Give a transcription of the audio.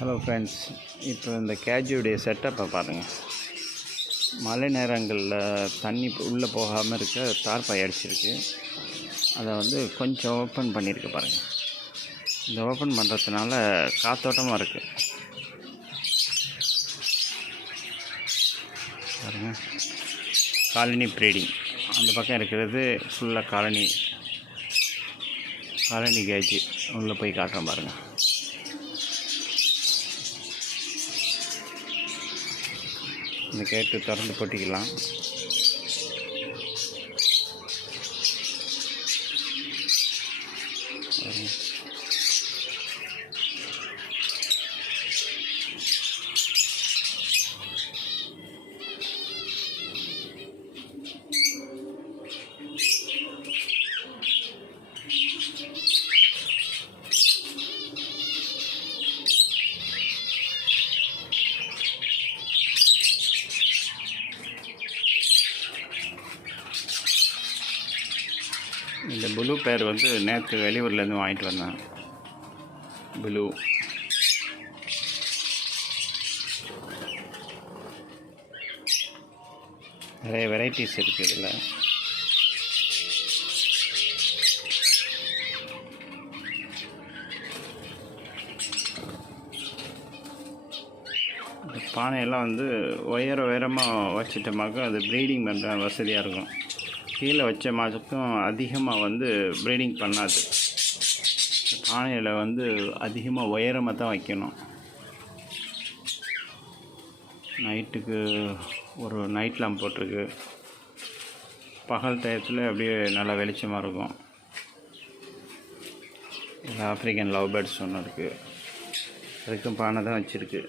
Hello friends, இப்போ இந்த கேஜுடைய செட்டப்பை பாருங்கள். மழை நேரங்களில் தண்ணி உள்ளே போகாமல் இருக்க தார்பாய் அடிச்சிருக்கு. அதை கொஞ்சம் ஓப்பன் பண்ணியிருக்கு பாருங்கள். இந்த ஓப்பன் பண்ணுறதுனால காத்தோட்டமாக இருக்குது பாருங்கள். காலனி ப்ரீடிங் அந்த பக்கம் இருக்கிறது ஃபுல்லாக காலனி கேஜு. உள்ளே போய் காட்டுறோம் பாருங்கள். இந்த கேட்டு திறந்து போட்டிக்கலாம். இந்த ப்ளூ பேர் நேற்று வெளியூர்லேருந்து வாங்கிட்டு வந்தேன். ப்ளூ நிறைய வெரைட்டிஸ் இருக்குது இதில். இந்த பானையெல்லாம் உயரமாக வச்சிட்டோமாக்க அது ப்ரீடிங் பண்ணுற வசதியாக இருக்கும். கீழே வச்ச மாதத்துக்கும் அதிகமாக ப்ரீடிங் பண்ணாது. பானையில் அதிகமாக உயரமாக தான் வைக்கணும். நைட்டுக்கு ஒரு நைட் லேம்ப் போட்டிருக்கு. பகல் டயத்தில் அப்படியே நல்லா வெளிச்சமாக இருக்கும். ஆப்ரிக்கன் லவ் பேர்ட்ஸ் ஒன்று இருக்குது. அதுக்கும் பானை தான் வச்சுருக்கு.